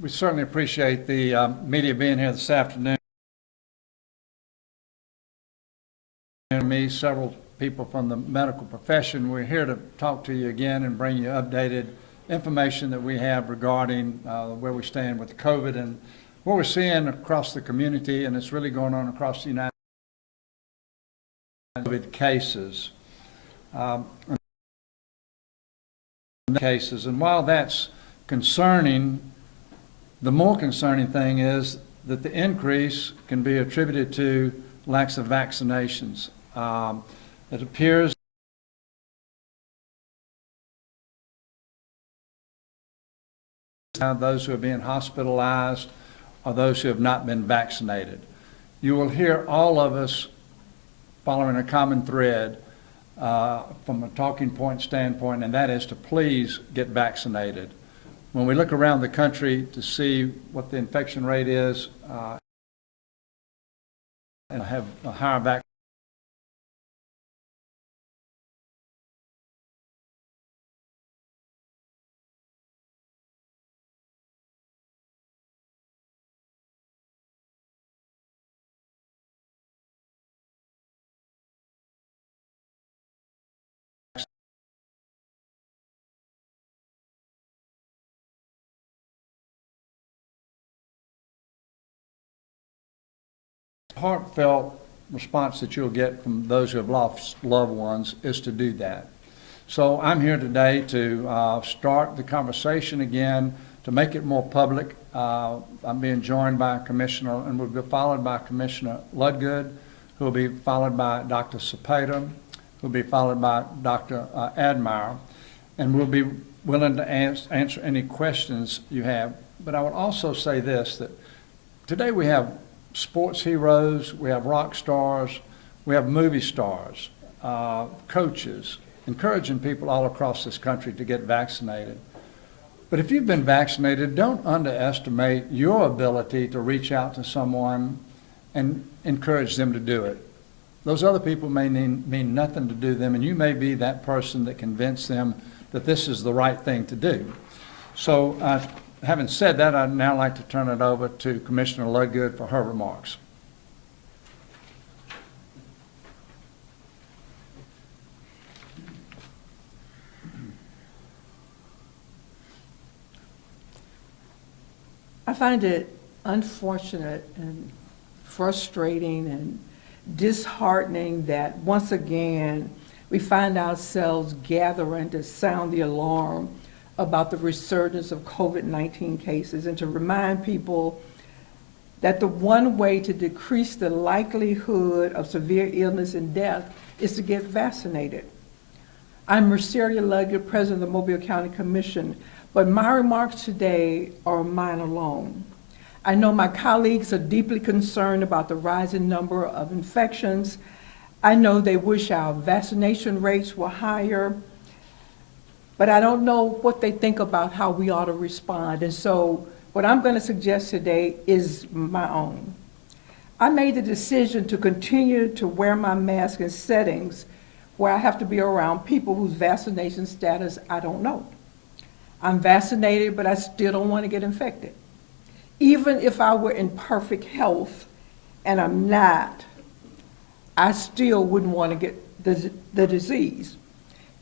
We certainly appreciate the media being here this afternoon. And me, several people from the medical profession. We're here to talk to you again and bring you updated information that we have regarding where we stand with COVID and what we're seeing across the community, and it's really going on across the United States. COVID cases. And while that's concerning, the more concerning thing is that the increase can be attributed to lacks of vaccinations. It appears those who are being hospitalized are those who have not been vaccinated. You will hear all of us following a common thread from a talking point standpoint, and that is to please get vaccinated. When we look around the country to see what the infection rate is and have a higher vaccination, heartfelt response that you'll get from those who have lost loved ones is to do that. So I'm here today to start the conversation again, to make it more public. I'm being joined by Commissioner, and we'll be followed by Commissioner Ludgood, who will be followed by Dr. Cepeda, who will be followed by Dr. Admire, and we'll be willing to answer any questions you have. But I would also say this, that today we have sports heroes, we have rock stars, we have movie stars, coaches, encouraging people all across this country to get vaccinated. But if you've been vaccinated, don't underestimate your ability to reach out to someone and encourage them to do it. Those other people may mean nothing to do them, and you may be that person that convinced them that this is the right thing to do. So having said that, I'd now like to turn it over to Commissioner Ludgood for her remarks. I find it unfortunate and frustrating and disheartening that once again we find ourselves gathering to sound the alarm about the resurgence of COVID-19 cases, and to remind people that the one way to decrease the likelihood of severe illness and death is to get vaccinated. I'm Merceria Ludgood, President of the Mobile County Commission, but my remarks today are mine alone. I know my colleagues are deeply concerned about the rising number of infections. I know they wish our vaccination rates were higher, but I don't know what they think about how we ought to respond. And so what I'm going to suggest today is my own. I made the decision to continue to wear my mask in settings where I have to be around people whose vaccination status I don't know. I'm vaccinated, but I still don't want to get infected. Even if I were in perfect health, and I'm not, I still wouldn't want to get the disease.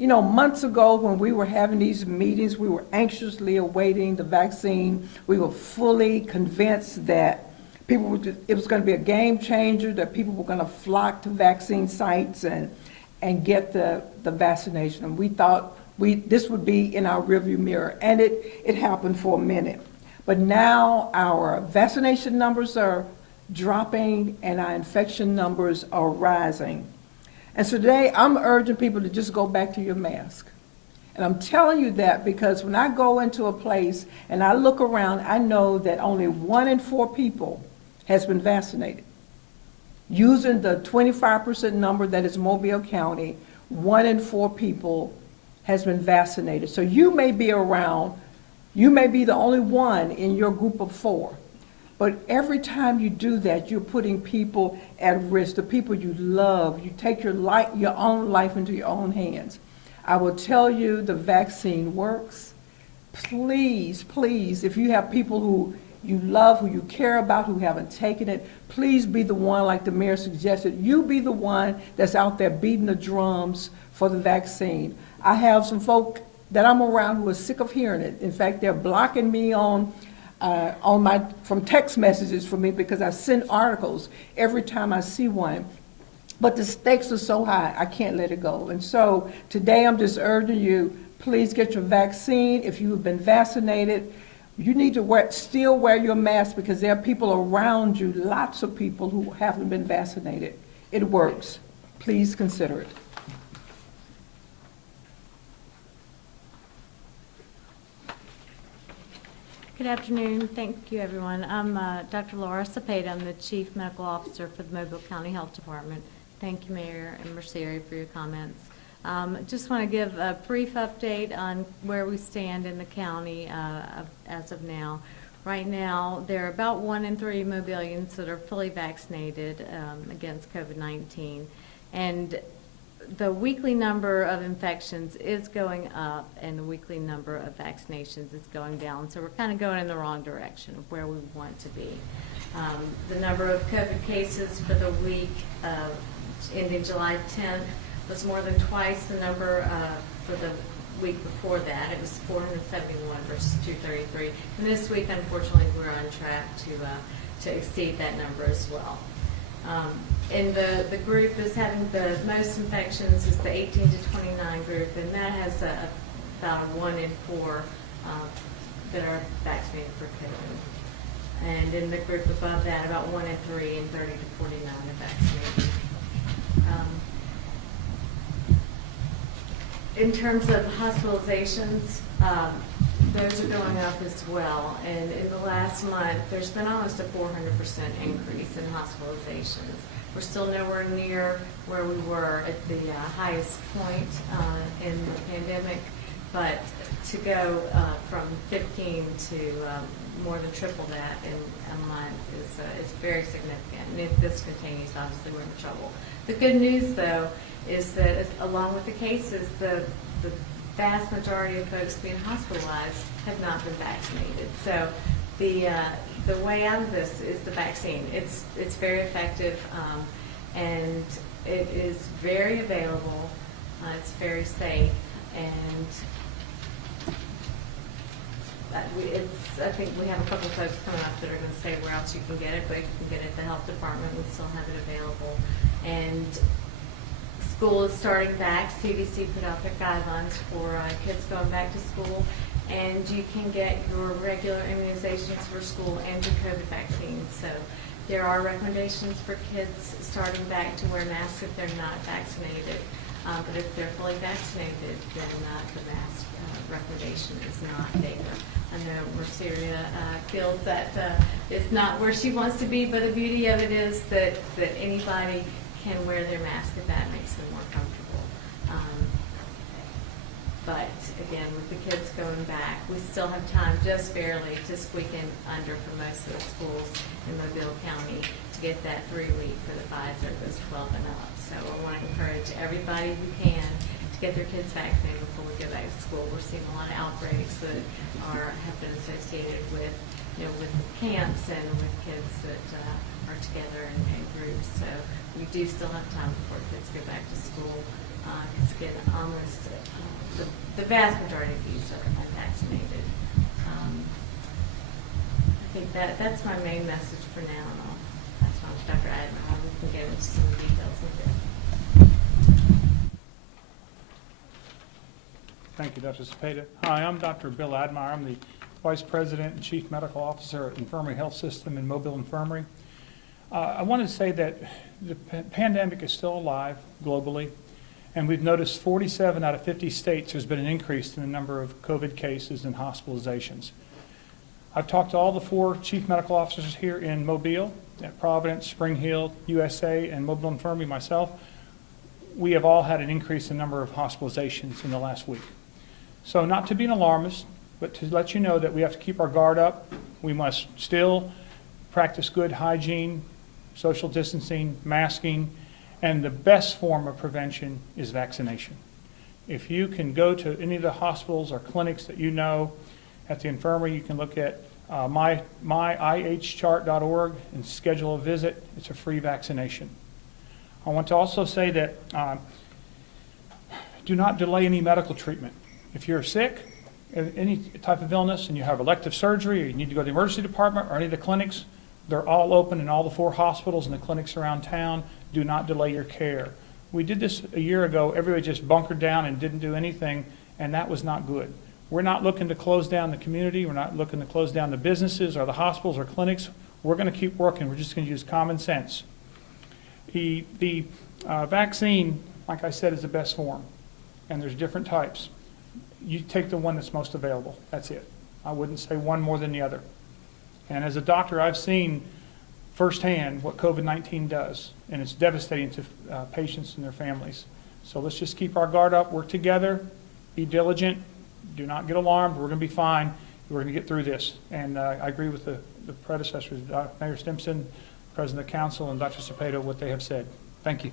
You know, months ago when we were having these meetings, we were anxiously awaiting the vaccine. We were fully convinced that it was going to be a game changer, that people were going to flock to vaccine sites and get the vaccination. And we thought this would be in our rearview mirror, and it happened for a minute. But now our vaccination numbers are dropping and our infection numbers are rising. And so today I'm urging people to just go back to your mask. And I'm telling you that because when I go into a place and I look around, I know that only 1 in 4 people has been vaccinated. Using the 25% number that is Mobile County, 1 in 4 people has been vaccinated. So you may be around, you may be the only one in your group of 4. But every time you do that, you're putting people at risk, the people you love. You take your own life into your own hands. I will tell you the vaccine works. please, please, if you have people who you love, who you care about, who haven't taken it, please be the one, like the mayor suggested, you be the one that's out there beating the drums for the vaccine. I have some folk that I'm around who are sick of hearing it. In fact, they're blocking me from text messages for me because I send articles every time I see one. But the stakes are so high, I can't let it go. And so today I'm just urging you, please get your vaccine. If you have been vaccinated, you need to still wear your mask because there are people around you, lots of people who haven't been vaccinated. It works. Please consider it. Good afternoon. Thank you, everyone. I'm Dr. Laura Cepeda. I'm the Chief Medical Officer for the Mobile County Health Department. Thank you, Mayor and Mercier, for your comments. Just want to give a brief update on where we stand in the county as of now. Right now, there are about 1 in 3 Mobilians that are fully vaccinated against COVID-19. And the weekly number of infections is going up and the weekly number of vaccinations is going down. So we're kind of going in the wrong direction of where we want to be. The number of COVID cases for the week ending July 10th was more than twice the number for the week before that. It was 471 versus 233. And this week, unfortunately, we're on track to exceed that number as well. And the group is having the most infections is the 18 to 29 group, and that has about 1 in 4 that are vaccinated for COVID. And in the group above that, about 1 in 3 and 30 to 49 are vaccinated. In terms of hospitalizations, those are going up as well. And in the last month, there's been almost a 400% increase in hospitalizations. We're still nowhere near where we were at the highest point in the pandemic, but to go from 15 to more than triple that in a month is very significant. And if this continues, obviously we're in trouble. The good news, though, is that along with the cases, the vast majority of folks being hospitalized have not been vaccinated. So the way out of this is the vaccine. It's very effective, and it is very available. It's very safe, and I think we have a couple of folks coming up that are going to say where else you can get it, but you can get it at the health department. We still have it available. And school is starting back. CDC put out their guidelines for kids going back to school, and you can get your regular immunizations for school and your COVID vaccine. So there are recommendations for kids starting back to wear masks if they're not vaccinated. But if they're fully vaccinated, then the mask recommendation is not there. I know Merceria feels that it's not where she wants to be, but the beauty of it is that anybody can wear their mask if that makes them more comfortable. But again, with the kids going back, we still have time just barely to squeak in under for most of the schools in Mobile County to get that 3-week for the Pfizer that's 12 and up. So I want to encourage everybody who can to get their kids vaccinated before we go back to school. We're seeing a lot of outbreaks that have been associated with, with camps and with kids that are together in groups. So we do still have time before kids go back to school. Because again, almost the vast majority of these are unvaccinated. I think that's my main message for now. And I'll pass on to Dr. Adler. We can get into some details in a bit. Thank you, Dr. Cepeda. Hi, I'm Dr. Bill Admire. I'm the Vice President and Chief Medical Officer at Infirmary Health System in Mobile Infirmary. I want to say that the pandemic is still alive globally, and we've noticed 47 out of 50 states there's been an increase in the number of COVID cases and hospitalizations. I've talked to all the 4 chief medical officers here in Mobile, at Providence, Spring Hill, USA, and Mobile Infirmary myself. We have all had an increase in the number of hospitalizations in the last week. So not to be an alarmist, but to let you know that we have to keep our guard up. We must still practice good hygiene, social distancing, masking, and the best form of prevention is vaccination. If you can go to any of the hospitals or clinics that you know, At the infirmary, you can look at myihchart.org and schedule a visit. It's a free vaccination. I want to also say that do not delay any medical treatment. If you're sick, any type of illness, and you have elective surgery, or you need to go to the emergency department or any of the clinics, they're all open in all the 4 hospitals and the clinics around town. Do not delay your care. We did this a year ago. Everybody just bunkered down and didn't do anything, and that was not good. We're not looking to close down the community. We're not looking to close down the businesses or the hospitals or clinics. We're going to keep working. We're just going to use common sense. The vaccine, like I said, is the best form, and there's different types. You take the one that's most available. That's it. I wouldn't say one more than the other. And as a doctor, I've seen firsthand what COVID-19 does, and it's devastating to patients and their families. So let's just keep our guard up, work together, be diligent, do not get alarmed. We're going to be fine. We're going to get through this. And I agree with the predecessors, Mayor Stimson, President of the Council, and Dr. Cepeda, what they have said. Thank you.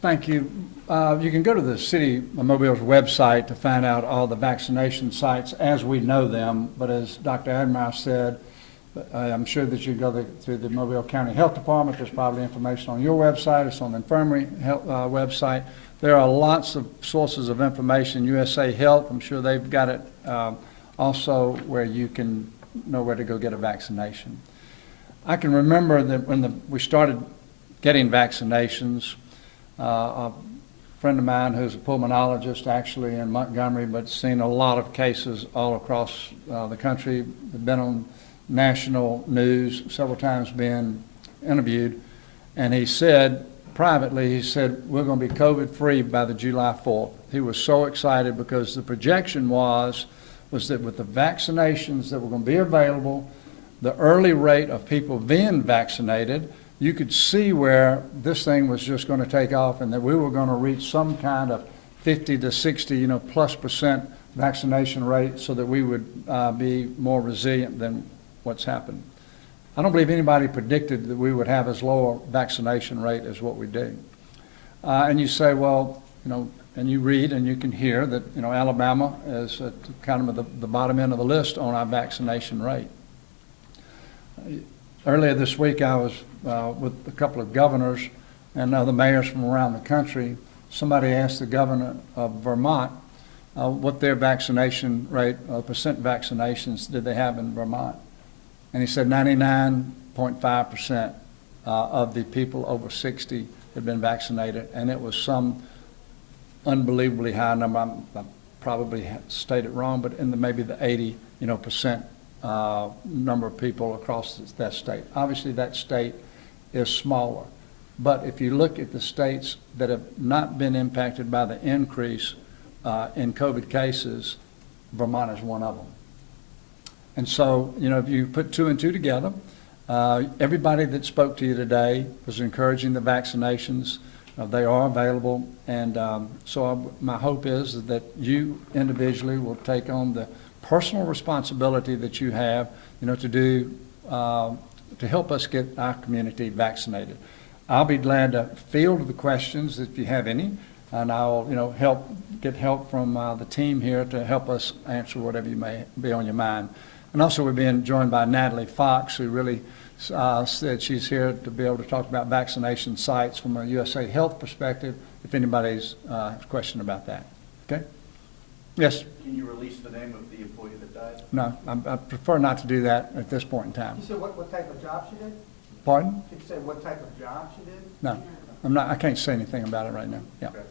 Thank you. You can go to the City of Mobile's website to find out all the vaccination sites as we know them. But as Dr. Admire said, I'm sure that you go through the Mobile County Health Department. There's probably information on your website. It's on the infirmary health, website. There are lots of sources of information. USA Health, I'm sure they've got it also where you can know where to go get a vaccination. I can remember that when we started getting vaccinations, a friend of mine who's a pulmonologist actually in Montgomery, but seen a lot of cases all across the country, been on national news, several times being interviewed, and he said, privately, he said, we're going to be COVID-free by the July 4th. He was so excited because the projection was that with the vaccinations that were going to be available, the early rate of people being vaccinated, you could see where this thing was just going to take off and that we were going to reach some kind of 50 to 60, +% vaccination rate so that we would be more resilient than what's happened. I don't believe anybody predicted that we would have as low a vaccination rate as what we do. And you say, well, and you read and you can hear that, Alabama is at kind of the bottom end of the list on our vaccination rate. Earlier this week, I was with a couple of governors and other mayors from around the country. Somebody asked the governor of Vermont what their vaccination rate, percent vaccinations did they have in Vermont. And he said 99.5% of the people over 60 had been vaccinated, and it was some unbelievably high number. I probably stated wrong, but in maybe the 80% number of people across that state. Obviously, that state is smaller, but if you look at the states that have not been impacted by the increase in COVID cases, Vermont is one of them. And so, if you put 2 and 2 together, everybody that spoke to you today was encouraging the vaccinations. They are available, and so my hope is that you individually will take on the personal responsibility that you have, to do to help us get our community vaccinated. I'll be glad to field the questions if you have any, and I'll get help from the team here to help us answer whatever you may be on your mind. And also, we're being joined by Natalie Fox, who really said she's here to be able to talk about vaccination sites from a USA Health perspective, if anybody's has a question about that. Okay? Yes? Can you release the name of the employee that died? No, I prefer not to do that at this point in time. You said what type of job she did? Pardon? Did you say what type of job she did? No, I can't say anything about it right now. Yeah. Okay.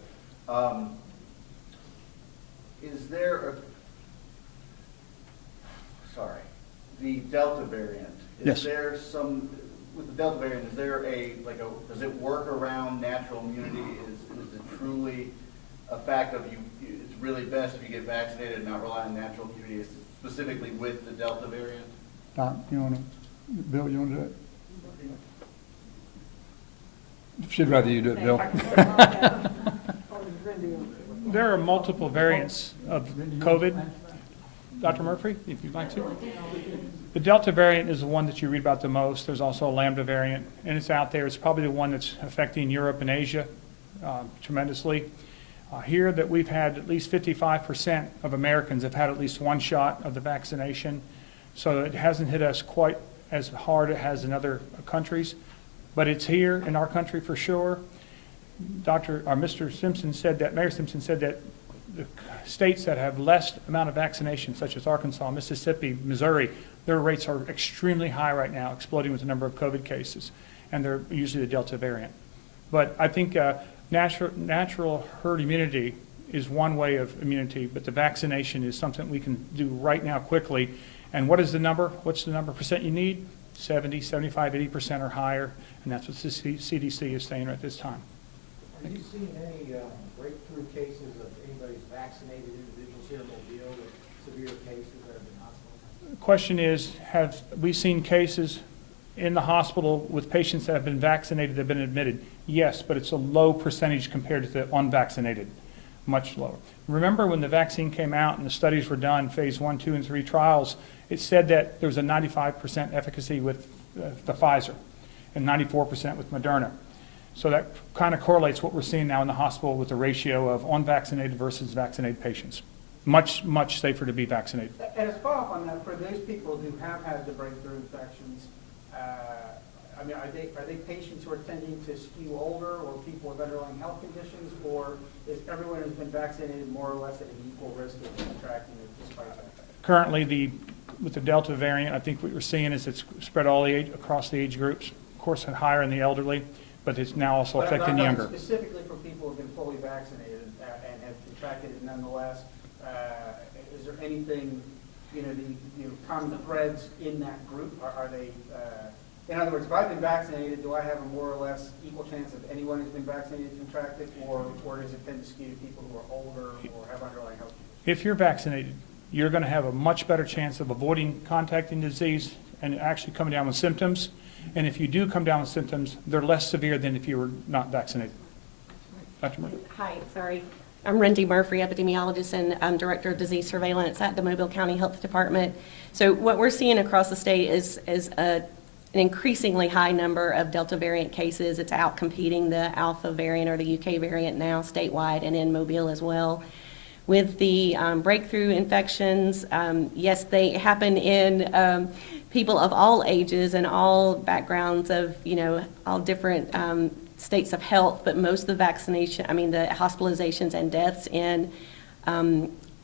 Is there the Delta variant? Yes. Is there with the Delta variant, is there does it work around natural immunity? Is it truly a fact of it's really best if you get vaccinated and not rely on natural immunity, specifically with the Delta variant? Bill, you want to do it? She'd rather you do it, Bill. There are multiple variants of COVID. Dr. Murphy, if you'd like to. The Delta variant is the one that you read about the most. There's also a Lambda variant, and it's out there. It's probably the one that's affecting Europe and Asia tremendously. Here that we've had at least 55% of Americans have had at least one shot of the vaccination, so it hasn't hit us quite as hard as it has in other countries, but it's here in our country for sure. Mr. Simpson said that, Mayor Simpson said that the states that have less amount of vaccination, such as Arkansas, Mississippi, Missouri, their rates are extremely high right now, exploding with the number of COVID cases, and they're usually the Delta variant. But I think natural herd immunity is one way of immunity, but the vaccination is something we can do right now quickly. And what is the number? What's the number percent you need? 70, 75, 80% or higher, and that's what the CDC is saying at this time. Have you seen any breakthrough cases of anybody's vaccinated individuals here in Mobile with severe cases that have been hospitalized? The question is, have we seen cases in the hospital with patients that have been vaccinated that have been admitted? Yes, but it's a low percentage compared to the unvaccinated, much lower. Remember when the vaccine came out and the studies were done, phase 1, 2, and 3 trials, it said that there was a 95% efficacy with the Pfizer and 94% with Moderna. So that kind of correlates what we're seeing now in the hospital with the ratio of unvaccinated versus vaccinated patients. Much, much safer to be vaccinated. And as follow-up on that, for those people who have had the breakthrough infections, I mean, are they patients who are tending to skew older or people with underlying health conditions, or is everyone who's been vaccinated more or less at an equal risk of contracting it despite that? Currently, with the Delta variant, I think what we're seeing is it's spread across the age groups. Of course, higher in the elderly, but it's now also affecting younger. Specifically for people who've been fully vaccinated and have contracted it nonetheless, is there anything, common threads in that group? Are they, in other words, if I've been vaccinated, do I have a more or less equal chance of anyone who's been vaccinated to contract it, or does it tend to skew to people who are older or have underlying health conditions? If you're vaccinated, you're going to have a much better chance of avoiding contacting disease and actually coming down with symptoms. And if you do come down with symptoms, they're less severe than if you were not vaccinated. Dr. Murphy. Hi, sorry. I'm Rhonda Murphy, epidemiologist and Director of Disease Surveillance at the Mobile County Health Department. So what we're seeing across the state is an increasingly high number of Delta variant cases. It's outcompeting the Alpha variant or the UK variant now statewide and in Mobile as well. With the breakthrough infections, yes, they happen in people of all ages and all backgrounds of, all different states of health, but most of the the hospitalizations and deaths in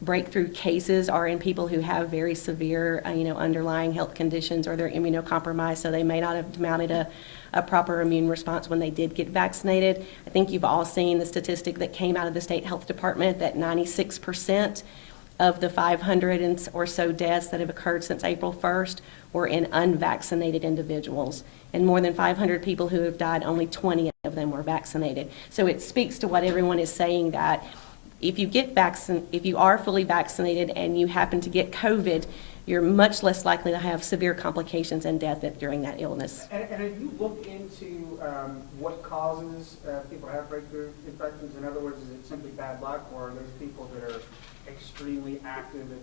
breakthrough cases are in people who have very severe, underlying health conditions, or they're immunocompromised, so they may not have mounted a proper immune response when they did get vaccinated. I think you've all seen the statistic that came out of the state health department that 96% of the 500 or so deaths that have occurred since April 1st were in unvaccinated individuals. And more than 500 people who have died, only 20 of them were vaccinated. So it speaks to what everyone is saying, that if you are fully vaccinated and you happen to get COVID, you're much less likely to have severe complications and death during that illness. And have you looked into what causes people to have breakthrough infections? In other words, is it simply bad luck, or are those people that are extremely active and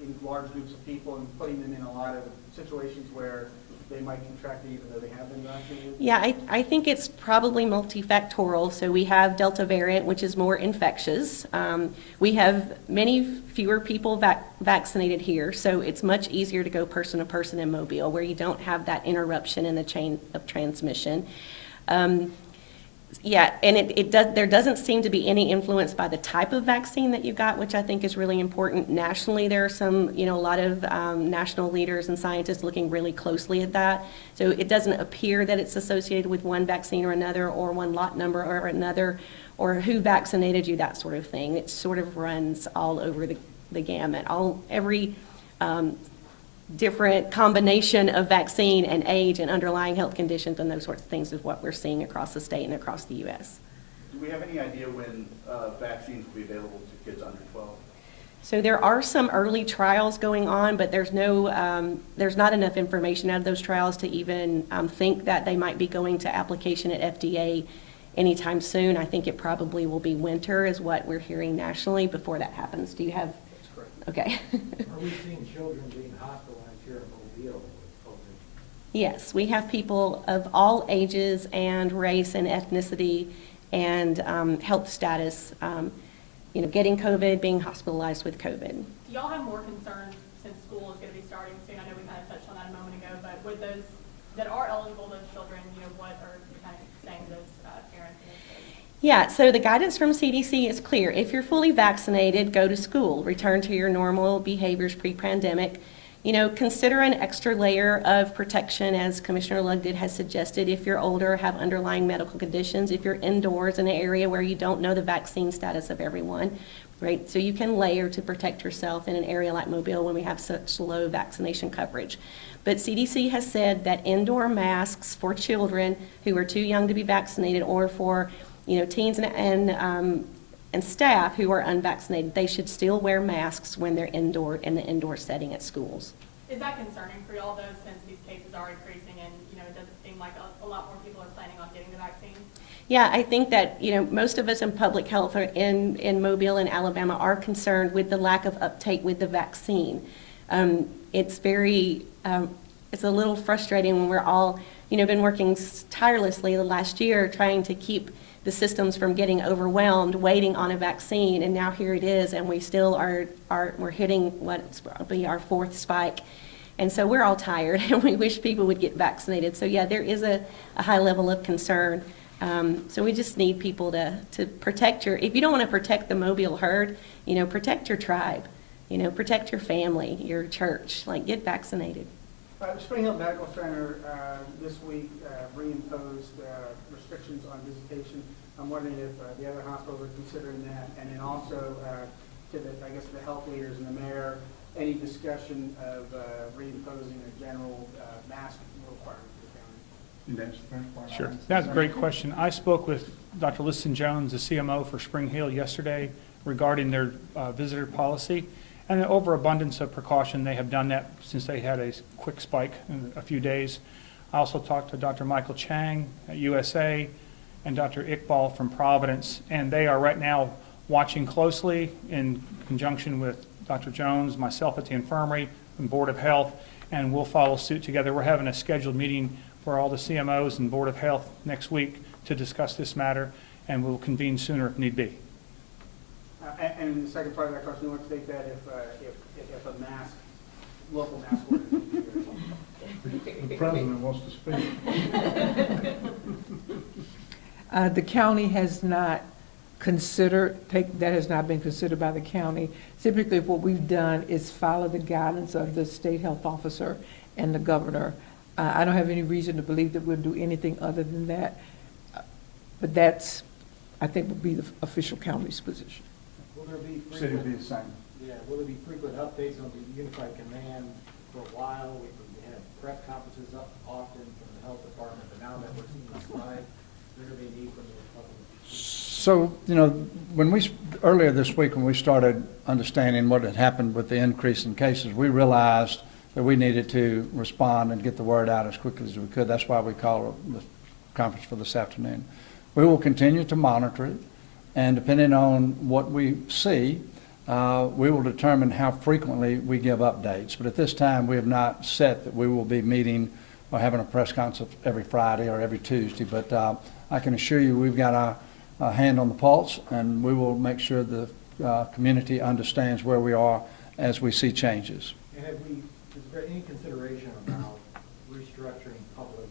in large groups of people and putting them in a lot of situations where they might contract it even though they have been vaccinated? Yeah, I think it's probably multifactorial. So we have Delta variant, which is more infectious. We have many fewer people vaccinated here, so it's much easier to go person to person in Mobile, where you don't have that interruption in the chain of transmission. Yeah, and there doesn't seem to be any influence by the type of vaccine that you got, which I think is really important. Nationally, there are some, a lot of national leaders and scientists looking really closely at that. So it doesn't appear that it's associated with one vaccine or another, or one lot number or another, or who vaccinated you, that sort of thing. It sort of runs all over the gamut. Every different combination of vaccine and age and underlying health conditions and those sorts of things is what we're seeing across the state and across the U.S. Do we have any idea when vaccines will be available to kids under 12? So there are some early trials going on, but there's not enough information out of those trials to even think that they might be going to application at FDA anytime soon. I think it probably will be winter is what we're hearing nationally before that happens. Do you have? That's correct. Okay. Are we seeing children being hospitalized here in Mobile with COVID? Yes, we have people of all ages and race and ethnicity and health status getting COVID, being hospitalized with COVID. Do y'all have more concerns since school is going to be starting soon? I know we kind of touched on that a moment ago, but with those that are eligible, those children, what are you kind of saying to those parents? Yeah, so the guidance from CDC is clear. If you're fully vaccinated, go to school, return to your normal behaviors pre-pandemic. Consider an extra layer of protection, as Commissioner Ludgood has suggested, if you're older, have underlying medical conditions, if you're indoors in an area where you don't know the vaccine status of everyone, right? So you can layer to protect yourself in an area like Mobile when we have such low vaccination coverage. But CDC has said that indoor masks for children who are too young to be vaccinated, or for teens and staff who are unvaccinated, they should still wear masks when they're in the indoor setting at schools. Is that concerning for y'all, though, since these cases are increasing and, it doesn't seem like a lot more people are planning on getting the vaccine? Yeah, I think that, most of us in public health or in Mobile and Alabama are concerned with the lack of uptake with the vaccine. It's a little frustrating when we're all, been working tirelessly the last year trying to keep the systems from getting overwhelmed, waiting on a vaccine, and now here it is, and we still we're hitting what's probably our fourth spike. And so we're all tired, and we wish people would get vaccinated. So yeah, there is a high level of concern. So we just need people to protect if you don't want to protect the Mobile herd, protect your tribe, protect your family, your church, get vaccinated. Spring Hill Medical Center this week reimposed restrictions on visitation. I'm wondering if the other hospitals are considering that, and then also to the health leaders and the mayor, any discussion of reimposing a general mask requirement for the county. Sure. That's a great question. I spoke with Dr. Liston Jones, the CMO for Spring Hill, yesterday regarding their visitor policy. And an overabundance of precaution, they have done that since they had a quick spike in a few days. I also talked to Dr. Michael Chang at USA and Dr. Iqbal from Providence, and they are right now watching closely in conjunction with Dr. Jones, myself at the infirmary, and Board of Health, and we'll follow suit together. We're having a scheduled meeting for all the CMOs and Board of Health next week to discuss this matter, and we'll convene sooner if need be. And the second part of that question, you want to state that if a mask, local mask ordinance. The president wants to speak. The county has not that has not been considered by the county. Typically, what we've done is follow the guidance of the state health officer and the governor. I don't have any reason to believe that we'll do anything other than that. But that's, I think, would be the official county's position. Will there be City will be the same. will there be frequent updates on the unified command for a while? We had press conferences up often from the health department, but now that we're seeing this live, is there be a need from the public? So, earlier this week when we started understanding what had happened with the increase in cases, we realized that we needed to respond and get the word out as quickly as we could. That's why we called the conference for this afternoon. We will continue to monitor it, and depending on what we see, we will determine how frequently we give updates. But at this time, we have not set that we will be meeting or having a press conference every Friday or every Tuesday. But I can assure you we've got our hand on the pulse, and we will make sure the community understands where we are as we see changes. And is there any consideration about restructuring public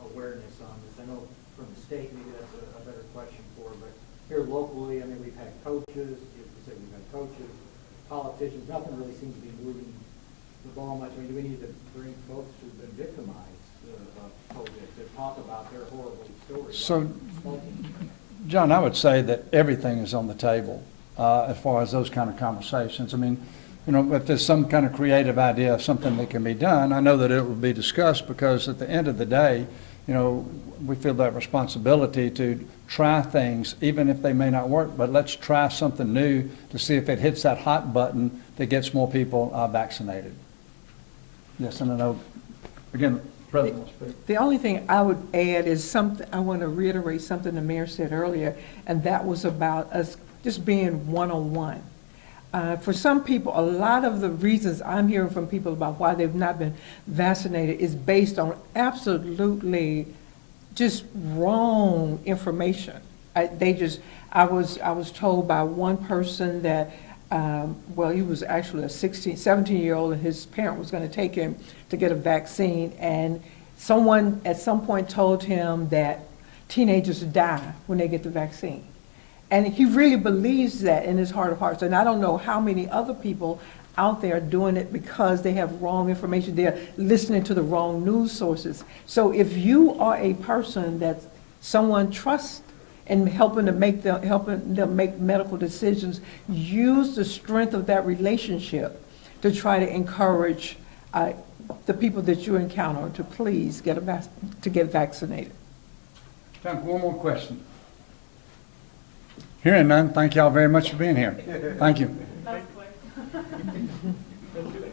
awareness on this? I know from the state, maybe that's a better question for, but here locally, we've had coaches, politicians, nothing really seems to be moving the ball much. Do we need to bring folks who've been victimized of COVID to talk about their horrible stories? So, John, I would say that everything is on the table as far as those kind of conversations. If there's some kind of creative idea of something that can be done, I know that it will be discussed, because at the end of the day, we feel that responsibility to try things, even if they may not work, but let's try something new to see if it hits that hot button that gets more people vaccinated. Yes, and I know, again, President will speak. The only thing I would add is something, I want to reiterate something the mayor said earlier, and that was about us just being one-on-one. For some people, a lot of the reasons I'm hearing from people about why they've not been vaccinated is based on absolutely just wrong information. I I was told by one person that, well, he was actually a 17-year-old, and his parent was going to take him to get a vaccine, and someone at some point told him that teenagers die when they get the vaccine. And he really believes that in his heart of hearts. And I don't know how many other people out there are doing it because they have wrong information. They're listening to the wrong news sources. So if you are a person that someone trusts in helping them make medical decisions, use the strength of that relationship to try to encourage the people that you encounter to please get vaccinated. Time for one more question. Hearing none, thank y'all very much for being here. Thank you. That was quick.